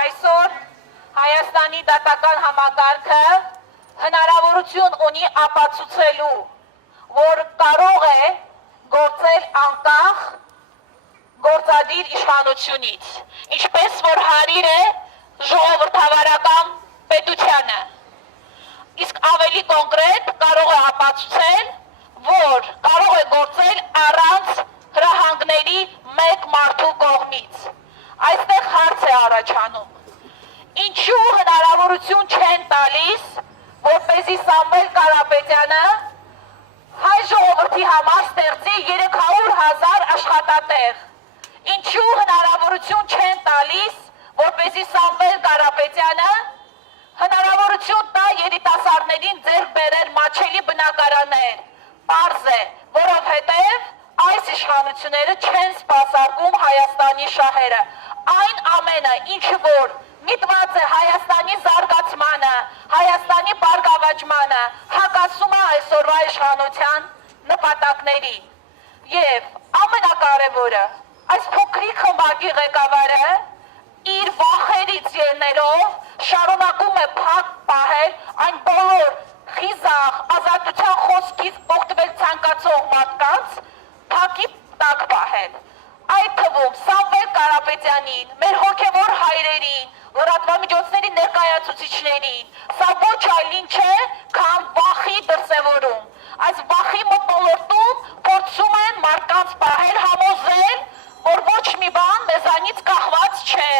Այսօր Հայաստանի դատական համակարգը հնարավորություն ունի ապացուցելու, որ կարող է գործել անկախ գործադիր իշխանությունից, ինչպես որ հարիր է ժողովրդավարական պետությանը։ Իսկ ավելի կոնկրետ կարող է ապացուցել, որ կարող է գործել առանց հրահանգների մեկ մարդու կողմից։ Այստեղ հարց է առաջանում. ինչու հնարավորություն չեն տալիս, որպեսզի Սամվել Կարապետյանը հայ ժողովրդի համար ստեղծի 300,000 աշխատատեղ։ Ինչու հնարավորություն չեն տալիս, որպեսզի Սամվել Կարապետյանը հնարավորություն տա երիտասարդներին ձեռք բերել մատչելի բնակարաններ։ Պարզ է, որովհետև այս իշխանությունները չեն սպասարկում Հայաստանի շահերը։ Այն ամենը, ինչը որ միտված է Հայաստանի զարգացմանը, Հայաստանի բարգավաճմանը, հակասում է այսօրվա իշխանության նպատակներին։ Եվ ամենակարևորը, այս փոքրիկ խմբակի ղեկավարը իր վախերից ելնելով շարունակում է փակ պահել այն բոլոր խիզախ ազատության խոսքից օգտվել ցանկացող մարդկանց փակի տակ պահել։ Այդ թվում Սամվել Կարապետյանին, մեր հոգևոր հայրերին, լրատվամիջոցների ներկայացուցիչներին, սա ոչ այլ ինչ է, քան վախի դրսևորում։ Այս վախի մթնոլորտում փորձում են մարդկանց պահել, համոզել, որ ոչ մի բան մեզանից կախված չէ։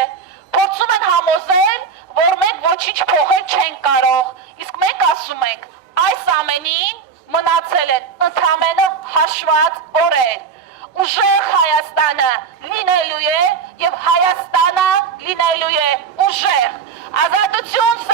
Փորձում են համոզել, որ մենք ոչինչ փոխել չենք կարող, իսկ մենք ասում ենք, այս ամենին մնացել են ընդամենը հաշված օրեր։ Ուժեղ Հայաստանը լինելու է և Հայաստանը լինելու է ուժեղ։ Ազատություն